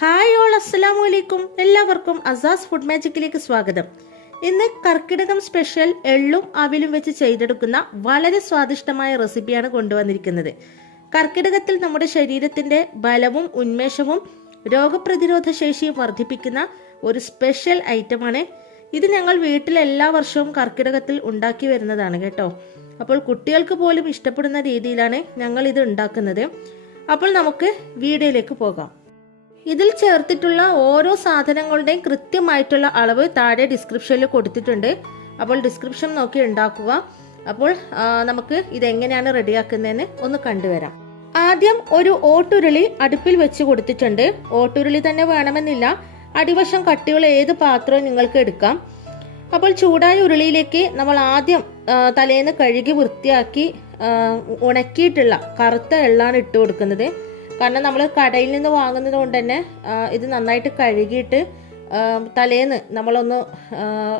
Hi all അസ്സലാമു അലൈക്കും. എല്ലാവർക്കും അസാസ് ഫുഡ് മാജിക്കിലേക്ക് സ്വാഗതം. ഇന്ന് കർക്കിടകം സ്പെഷ്യൽ എള്ളും അവിലും വെച്ച് ചെയ്തെടുക്കുന്ന വളരെ സ്വാദിഷ്ടമായ റെസിപ്പിയാണ് കൊണ്ടുവന്നിരിക്കുന്നത്. കർക്കിടകത്തിൽ നമ്മുടെ ശരീരത്തിന്റെ ബലവും ഉന്മേഷവും രോഗപ്രതിരോധ ശേഷിയും വർദ്ധിപ്പിക്കുന്ന ഒരു സ്പെഷ്യൽ ഐറ്റമാണ്. ഇത് ഞങ്ങൾ വീട്ടിൽ എല്ലാ വർഷവും കർക്കിടകത്തിൽ ഉണ്ടാക്കി വരുന്നതാണ് കേട്ടോ. അപ്പോൾ കുട്ടികൾക്ക് പോലും ഇഷ്ടപ്പെടുന്ന രീതിയിലാണ് ഞങ്ങൾ ഇത് ഉണ്ടാക്കുന്നത്. അപ്പോൾ നമുക്ക് വീഡിയോയിലേക്ക് പോകാം. ഇതിൽ ചേർത്തിട്ടുള്ള ഓരോ സാധനങ്ങളുടെയും കൃത്യമായിട്ടുള്ള അളവ് താഴെ ഡിസ്ക്രിപ്ഷനിൽ കൊടുത്തിട്ടുണ്ട്. അപ്പോൾ ഡിസ്ക്രിപ്ഷൻ നോക്കി ഉണ്ടാക്കുക. അപ്പോൾ നമുക്ക് ഇതെങ്ങനെയാണ് റെഡിയാക്കുന്നതെന്ന് ഒന്ന് കണ്ടുവരാം. ആദ്യം ഒരു ഓട്ടുരുളി അടുപ്പിൽ വെച്ച് കൊടുത്തിട്ടുണ്ട്. ഓട്ടുരുളി തന്നെ വേണമെന്നില്ല. അടിവശം കട്ടിയുള്ള ഏത് പാത്രവും നിങ്ങൾക്ക് എടുക്കാം. അപ്പോൾ ചൂടായ ഉരുളിയിലേക്ക് നമ്മൾ ആദ്യം തലേന്ന് കഴുകി വൃത്തിയാക്കി ഉണക്കിയിട്ടുള്ള കറുത്ത എള്ളാണ് ഇട്ട് കൊടുക്കുന്നത്. കാരണം നമ്മൾ കടയിൽ നിന്ന് വാങ്ങുന്നത് കൊണ്ട് തന്നെ ഇത് നന്നായിട്ട് കഴുകിയിട്ട് തലേന്ന് നമ്മളൊന്ന്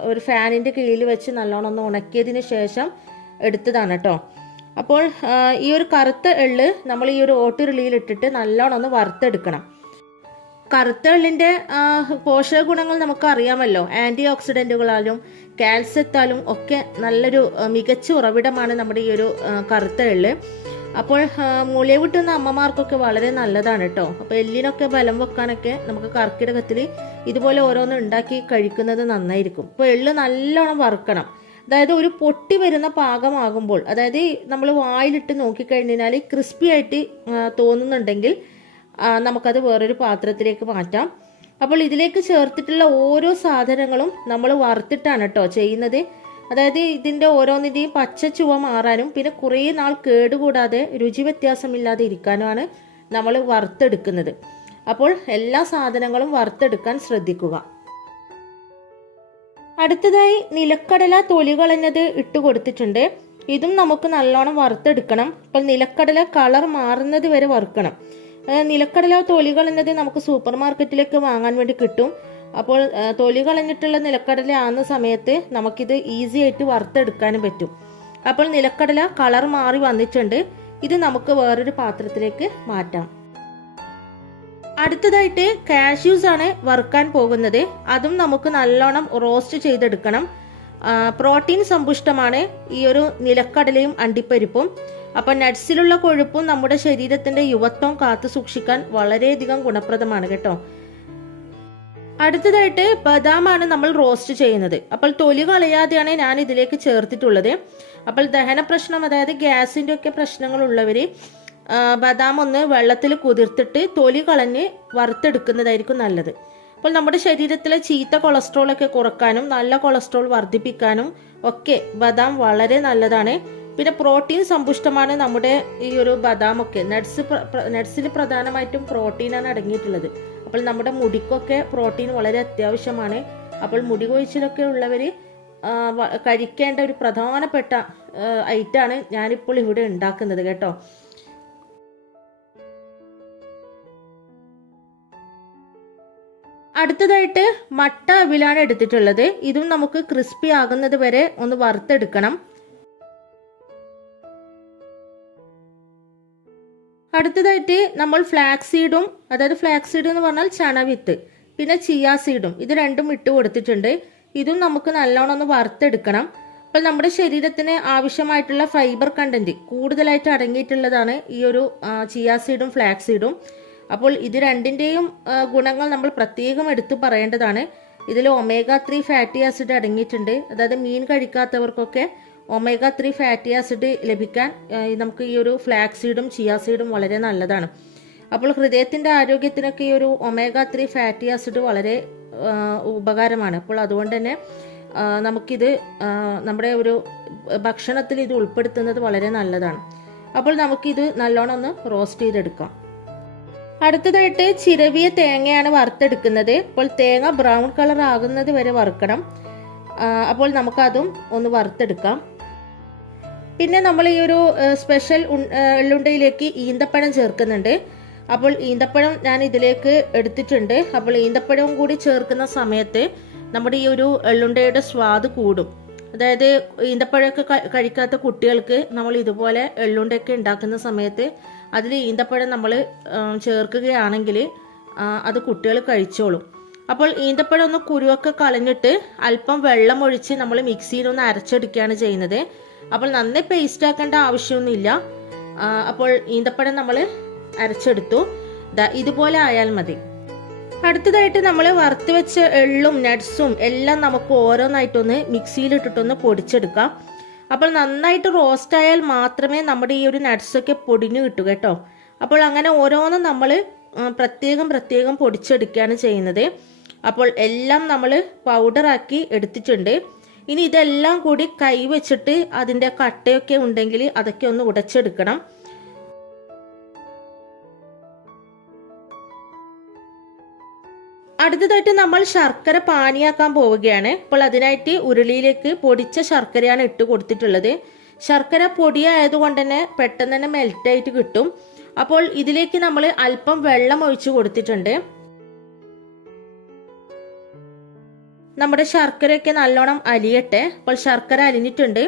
ഒരു ഫാനിന്റെ കീഴിൽ വെച്ച് നല്ലോണം ഒന്ന് ഉണക്കിയതിന് ശേഷം എടുത്തതാണ് കേട്ടോ അപ്പോൾ ഈ ഒരു കറുത്ത എള്ള് നമ്മൾ ഈ ഒരു ഓട്ടുരുളിയിൽ ഇട്ടിട്ട് നല്ലോണം ഒന്ന് വറുത്തെടുക്കണം. കറുത്ത എള്ളിന്റെ പോഷക ഗുണങ്ങൾ നമുക്ക് അറിയാമല്ലോ. ആന്റി ഓക്സിഡന്റുകളാലും കാൽസ്യത്താലും ഒക്കെ നല്ലൊരു മികച്ച ഉറവിടമാണ് നമ്മുടെ ഈ ഒരു കറുത്ത എള്ള്. അപ്പോൾ മുളി വിട്ടുന്ന അമ്മമാർക്കൊക്കെ വളരെ നല്ലതാണ് കേട്ടോ. അപ്പോൾ എല്ലിനൊക്കെ ബലം വെക്കാനൊക്കെ നമുക്ക് കർക്കിടകത്തിൽ ഇതുപോലെ ഓരോന്ന് ഉണ്ടാക്കി കഴിക്കുന്നത് നന്നായിരിക്കും. അപ്പോൾ എള്ള് നല്ലോണം വറുക്കണം. അതായത് ഒരു പൊട്ടി വരുന്ന പാകമാകുമ്പോൾ അതായത് നമ്മൾ വായിലിട്ട് നോക്കിക്കഴിഞ്ഞാൽ ക്രിസ്പി ആയിട്ട് തോന്നുന്നുണ്ടെങ്കിൽ നമുക്കത് വേറൊരു പാത്രത്തിലേക്ക് മാറ്റാം. അപ്പോൾ ഇതിലേക്ക് ചേർത്തിട്ടുള്ള ഓരോ സാധനങ്ങളും നമ്മൾ വറുത്തിട്ടാണ് കേട്ടോ ചെയ്യുന്നത്. അതായത് ഇതിന്റെ ഓരോന്നിന്റെയും പച്ച ചുവ മാറാനും പിന്നെ കുറേ നാൾ കേടുകൂടാതെ രുചി വ്യത്യാസമില്ലാതെ ഇരിക്കാനുമാണ് നമ്മൾ വറുത്തെടുക്കുന്നത്. അപ്പോൾ എല്ലാ സാധനങ്ങളും വറുത്തെടുക്കാൻ ശ്രദ്ധിക്കുക. അടുത്തതായി നിലക്കടല തൊലി കളഞ്ഞത് ഇട്ട് കൊടുത്തിട്ടുണ്ട്. ഇതും നമുക്ക് നല്ലോണം വറുത്തെടുക്കണം. അപ്പോൾ നിലക്കടല കളർ മാറുന്നത് വരെ വറുക്കണം. നിലക്കടല തൊലി കളഞ്ഞത് നമുക്ക് സൂപ്പർ മാർക്കറ്റിലേക്ക് വാങ്ങാൻ വേണ്ടി കിട്ടും. അപ്പോൾ തൊലി കളഞ്ഞിട്ടുള്ള നിലക്കടല ആകുന്ന സമയത്ത് നമുക്കിത് ഈസി ആയിട്ട് വറുത്തെടുക്കാനും പറ്റും. അപ്പോൾ നിലക്കടല കളർ മാറി വന്നിട്ടുണ്ട്. ഇത് നമുക്ക് വേറൊരു പാത്രത്തിലേക്ക് മാറ്റാം. അടുത്തതായിട്ട് കാഷ്യൂസ് ആണ് വറുക്കാൻ പോകുന്നത്. അതും നമുക്ക് നല്ലോണം റോസ്റ്റ് ചെയ്തെടുക്കണം. പ്രോട്ടീൻ സമ്പുഷ്ടമാണ് ഈ ഒരു നിലക്കടലയും അണ്ടിപ്പരിപ്പും. അപ്പൊ നട്സിലുള്ള കൊഴുപ്പും നമ്മുടെ ശരീരത്തിന്റെ യുവത്വം കാത്തു സൂക്ഷിക്കാൻ വളരെയധികം ഗുണപ്രദമാണ് കേട്ടോ. അടുത്തതായിട്ട് ബദാമാണ് നമ്മൾ റോസ്റ്റ് ചെയ്യുന്നത്. അപ്പോൾ തൊലി കളയാതെയാണ് ഞാൻ ഇതിലേക്ക് ചേർത്തിട്ടുള്ളത്. അപ്പോൾ ദഹന പ്രശ്നം അതായത് ഗ്യാസിന്റെ ഒക്കെ പ്രശ്നങ്ങളുള്ളവർ ബദാം ഒന്ന് വെള്ളത്തിൽ കുതിർത്തിട്ട് തൊലി കളഞ്ഞ് വറുത്തെടുക്കുന്നതായിരിക്കും നല്ലത്. അപ്പോൾ നമ്മുടെ ശരീരത്തിലെ ചീത്ത കൊളസ്ട്രോൾ ഒക്കെ കുറക്കാനും നല്ല കൊളസ്ട്രോൾ വർദ്ധിപ്പിക്കാനും ഒക്കെ ബദാം വളരെ നല്ലതാണ്. പിന്നെ പ്രോട്ടീൻ സമ്പുഷ്ടമാണ് നമ്മുടെ ഈ ഒരു ബദാം ഒക്കെ നട്സ് നട്സിൽ പ്രധാനമായിട്ടും പ്രോട്ടീനാണ് അടങ്ങിയിട്ടുള്ളത്. അപ്പോൾ നമ്മുടെ മുടിക്കൊക്കെ പ്രോട്ടീൻ വളരെ അത്യാവശ്യമാണ്. അപ്പോൾ മുടി കൊഴിച്ചിലൊക്കെ ഉള്ളവർ കഴിക്കേണ്ട ഒരു പ്രധാനപ്പെട്ട ഐറ്റാണ് ഞാനിപ്പോൾ ഇവിടെ ഉണ്ടാക്കുന്നത് കേട്ടോ. അടുത്തതായിട്ട് മട്ട അവിലാണ് എടുത്തിട്ടുള്ളത്. ഇതും നമുക്ക് ക്രിസ്പി ആകുന്നത് വരെ ഒന്ന് വറുത്തെടുക്കണം. അടുത്തതായിട്ട് നമ്മൾ ഫ്ലാക്സ് സീഡും അതായത് ഫ്ലാക്സ് സീഡ് എന്ന് പറഞ്ഞാൽ ചണവിത്ത് പിന്നെ ചിയാ സീഡും ഇത് രണ്ടും ഇട്ട് കൊടുത്തിട്ടുണ്ട്. ഇതും നമുക്ക് നല്ലോണം ഒന്ന് വറുത്തെടുക്കണം. അപ്പോൾ നമ്മുടെ ശരീരത്തിന് ആവശ്യമായിട്ടുള്ള ഫൈബർ കണ്ടന്റ് കൂടുതലായിട്ട് അടങ്ങിയിട്ടുള്ളതാണ് ഈ ഒരു ചിയാ സീഡും ഫ്ലാക്സ് സീഡും അപ്പോൾ ഇത് രണ്ടിന്റെയും ഗുണങ്ങൾ നമ്മൾ പ്രത്യേകം എടുത്തു പറയേണ്ടതാണ്. ഇതിൽ ഒമേഗ ത്രീ ഫാറ്റി ആസിഡ് അടങ്ങിയിട്ടുണ്ട്. അതായത് മീൻ കഴിക്കാത്തവർക്കൊക്കെ ഒമേഗ ത്രീ ഫാറ്റി ആസിഡ് ലഭിക്കാൻ നമുക്ക് ഈ ഒരു ഫ്ലാക്സീഡും ചിയാസീഡും സീഡും വളരെ നല്ലതാണ്. അപ്പോൾ ഹൃദയത്തിന്റെ ആരോഗ്യത്തിനൊക്കെ ഈ ഒരു ഒമേഗ ത്രീ ഫാറ്റി ആസിഡ് വളരെ ഉപകാരമാണ്. അപ്പോൾ അതുകൊണ്ട് തന്നെ നമുക്കിത് നമ്മുടെ ഒരു ഭക്ഷണത്തിൽ ഇത് ഉൾപ്പെടുത്തുന്നത് വളരെ നല്ലതാണ്. അപ്പോൾ നമുക്കിത് നല്ലോണം ഒന്ന് റോസ്റ്റ് ചെയ്തെടുക്കാം. അടുത്തതായിട്ട് ചിരവിയ തേങ്ങയാണ് വറുത്തെടുക്കുന്നത്. അപ്പോൾ തേങ്ങ ബ്രൗൺ കളർ ആകുന്നത് വരെ വറുക്കണം. അപ്പോൾ നമുക്കതും ഒന്ന് വറുത്തെടുക്കാം. പിന്നെ നമ്മൾ ഈ ഒരു സ്പെഷ്യൽ എള്ളുണ്ടയിലേക്ക് ഈന്തപ്പഴം ചേർക്കുന്നുണ്ട്. അപ്പോൾ ഈന്തപ്പഴം ഞാൻ ഇതിലേക്ക് എടുത്തിട്ടുണ്ട്. അപ്പോൾ ഈന്തപ്പഴവും കൂടി ചേർക്കുന്ന സമയത്ത് നമ്മുടെ ഈ ഒരു എള്ളുണ്ടയുടെ സ്വാദ് കൂടും. അതായത് ഈന്തപ്പഴമൊക്കെ കഴിക്കാത്ത കുട്ടികൾക്ക് നമ്മൾ ഇതുപോലെ എള്ളുണ്ടയൊക്കെ ഉണ്ടാക്കുന്ന സമയത്ത് അതിൽ ഈന്തപ്പഴം നമ്മൾ ചേർക്കുകയാണെങ്കിൽ അത് കുട്ടികൾ കഴിച്ചോളും. അപ്പോൾ ഈന്തപ്പഴം ഒന്ന് കുരുവൊക്കെ കളഞ്ഞിട്ട് അല്പം വെള്ളം ഒഴിച്ച് നമ്മൾ മിക്സിയിൽ ഒന്ന് അരച്ചെടുക്കുകയാണ് ചെയ്യുന്നത്. അപ്പോൾ നന്നായി പേസ്റ്റ് ആക്കേണ്ട ആവശ്യമൊന്നുമില്ല. അപ്പോൾ ഈന്തപ്പഴം നമ്മൾ അരച്ചെടുത്തു. ഇതുപോലെ ആയാൽ മതി. അടുത്തതായിട്ട് നമ്മൾ വറുത്ത് വെച്ച എള്ളും നട്ട്സും എല്ലാം നമുക്ക് ഓരോന്നായിട്ടൊന്ന് മിക്സിയിലിട്ടിട്ടൊന്ന് പൊടിച്ചെടുക്കാം. അപ്പോൾ നന്നായിട്ട് റോസ്റ്റ് ആയാൽ മാത്രമേ നമ്മുടെ ഈ ഒരു നട്ട്സൊക്കെ പൊടിഞ്ഞു കിട്ടൂ കേട്ടോ. അപ്പോൾ അങ്ങനെ ഓരോന്നും നമ്മൾ പ്രത്യേകം പ്രത്യേകം പൊടിച്ചെടുക്കുകയാണ് ചെയ്യുന്നത്. അപ്പോൾ എല്ലാം നമ്മൾ പൗഡറാക്കി എടുത്തിട്ടുണ്ട്. ഇനി ഇതെല്ലാം കൂടി കൈ വെച്ചിട്ട് അതിന്റെ കട്ടയൊക്കെ ഉണ്ടെങ്കിൽ അതൊക്കെ ഒന്ന് ഉടച്ചെടുക്കണം. അടുത്തതായിട്ട് നമ്മൾ ശർക്കര പാനിയാക്കാൻ പോവുകയാണ്. അപ്പോൾ അതിനായിട്ട് ഉരുളിയിലേക്ക് പൊടിച്ച ശർക്കരയാണ് ഇട്ട് കൊടുത്തിട്ടുള്ളത്. ശർക്കര പൊടിയായതുകൊണ്ട് തന്നെ പെട്ടെന്ന് തന്നെ മെൽറ്റായിട്ട് കിട്ടും. അപ്പോൾ ഇതിലേക്ക് നമ്മൾ അല്പം വെള്ളം ഒഴിച്ചു കൊടുത്തിട്ടുണ്ട്. നമ്മുടെ ശർക്കരയൊക്കെ നല്ലോണം അലിയട്ടെ. അപ്പോൾ ശർക്കര അലിഞ്ഞിട്ടുണ്ട്.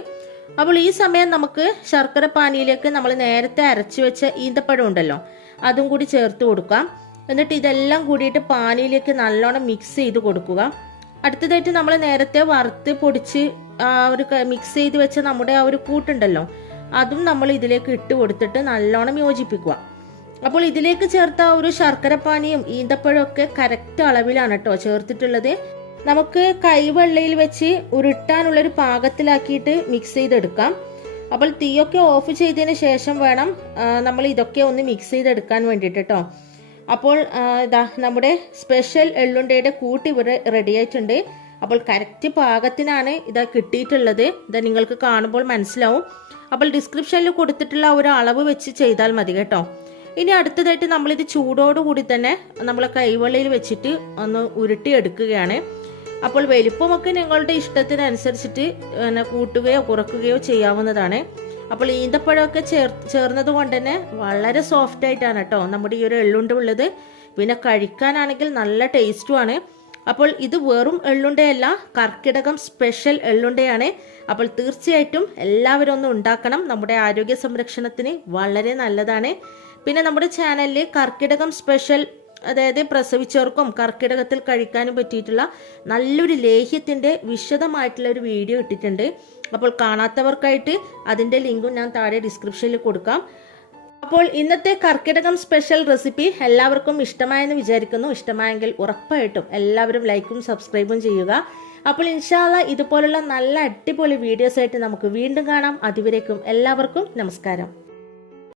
അപ്പോൾ ഈ സമയം നമുക്ക് ശർക്കര പാനിയിലേക്ക് നമ്മൾ നേരത്തെ അരച്ചു വെച്ച ഈന്തപ്പഴം ഉണ്ടല്ലോ അതും കൂടി ചേർത്ത് കൊടുക്കാം. എന്നിട്ട് ഇതെല്ലാം കൂടിയിട്ട് പാനിയിലേക്ക് നല്ലോണം മിക്സ് ചെയ്ത് കൊടുക്കുക. അടുത്തതായിട്ട് നമ്മൾ നേരത്തെ വറുത്ത് പൊടിച്ച് ആ ഒരു മിക്സ് ചെയ്ത് വെച്ച നമ്മുടെ ആ ഒരു കൂട്ടുണ്ടല്ലോ അതും നമ്മൾ ഇതിലേക്ക് ഇട്ട് കൊടുത്തിട്ട് നല്ലോണം യോജിപ്പിക്കുക. അപ്പോൾ ഇതിലേക്ക് ചേർത്ത ഒരു ശർക്കര പാനിയും ഈന്തപ്പഴം ഒക്കെ കറക്റ്റ് അളവിലാണ് കേട്ടോ ചേർത്തിട്ടുള്ളത്. നമുക്ക് കൈവെള്ളയിൽ വെച്ച് ഉരുട്ടാനുള്ള ഒരു പാകത്തിലാക്കിയിട്ട് മിക്സ് ചെയ്തെടുക്കാം. അപ്പോൾ തീയൊക്കെ ഓഫ് ചെയ്തതിന് ശേഷം വേണം നമ്മൾ ഇതൊക്കെ ഒന്ന് മിക്സ് ചെയ്തെടുക്കാൻ വേണ്ടിയിട്ട് കേട്ടോ അപ്പോൾ ഇതാ നമ്മുടെ സ്പെഷ്യൽ എള്ളുണ്ടയുടെ കൂട്ട് ഇവിടെ റെഡി ആയിട്ടുണ്ട്. അപ്പോൾ കറക്റ്റ് പാകത്തിനാണ് ഇത് കിട്ടിയിട്ടുള്ളത്. ഇത് നിങ്ങൾക്ക് കാണുമ്പോൾ മനസ്സിലാവും. അപ്പോൾ ഡിസ്ക്രിപ്ഷനിൽ കൊടുത്തിട്ടുള്ള ഒരു അളവ് വെച്ച് ചെയ്താൽ മതി കേട്ടോ. ഇനി അടുത്തതായിട്ട് നമ്മളിത് ചൂടോടുകൂടി തന്നെ നമ്മളെ കൈവെള്ളയിൽ വെച്ചിട്ട് ഒന്ന് ഉരുട്ടിയെടുക്കുകയാണ്. അപ്പോൾ വലിപ്പമൊക്കെ നിങ്ങളുടെ ഇഷ്ടത്തിനനുസരിച്ചിട്ട് പിന്നെ കൂട്ടുകയോ കുറക്കുകയോ ചെയ്യാവുന്നതാണ്. അപ്പോൾ ഈന്തപ്പഴമൊക്കെ ചേർ ചേർന്നത് കൊണ്ട് തന്നെ വളരെ സോഫ്റ്റ് ആയിട്ടാണ് കേട്ടോ നമ്മുടെ ഈ ഒരു എള്ളുണ്ട ഉള്ളത്. പിന്നെ കഴിക്കാനാണെങ്കിൽ നല്ല ടേസ്റ്റുമാണ് അപ്പോൾ ഇത് വെറും എള്ളുണ്ടയല്ല കർക്കിടകം സ്പെഷ്യൽ എള്ളുണ്ടയാണ്. അപ്പോൾ തീർച്ചയായിട്ടും എല്ലാവരും ഒന്ന് ഉണ്ടാക്കണം. നമ്മുടെ ആരോഗ്യ സംരക്ഷണത്തിന് വളരെ നല്ലതാണ്. പിന്നെ നമ്മുടെ ചാനലിൽ കർക്കിടകം സ്പെഷ്യൽ അതായത് പ്രസവിച്ചവർക്കും കർക്കിടകത്തിൽ കഴിക്കാനും പറ്റിയിട്ടുള്ള നല്ലൊരു ലേഹ്യത്തിന്റെ വിശദമായിട്ടുള്ള ഒരു വീഡിയോ ഇട്ടിട്ടുണ്ട്. അപ്പോൾ കാണാത്തവർക്കായിട്ട് അതിന്റെ ലിങ്കും ഞാൻ താഴെ ഡിസ്ക്രിപ്ഷനിൽ കൊടുക്കാം. അപ്പോൾ ഇന്നത്തെ കർക്കിടകം സ്പെഷ്യൽ റെസിപ്പി എല്ലാവർക്കും ഇഷ്ടമായെന്ന് വിചാരിക്കുന്നു. ഇഷ്ടമായെങ്കിൽ ഉറപ്പായിട്ടും എല്ലാവരും ലൈക്കും സബ്സ്ക്രൈബും ചെയ്യുക. അപ്പോൾ ഇൻഷാല്ല ഇതുപോലുള്ള നല്ല അടിപൊളി വീഡിയോസ് ആയിട്ട് നമുക്ക് വീണ്ടും കാണാം. അതുവരേക്കും എല്ലാവർക്കും നമസ്കാരം.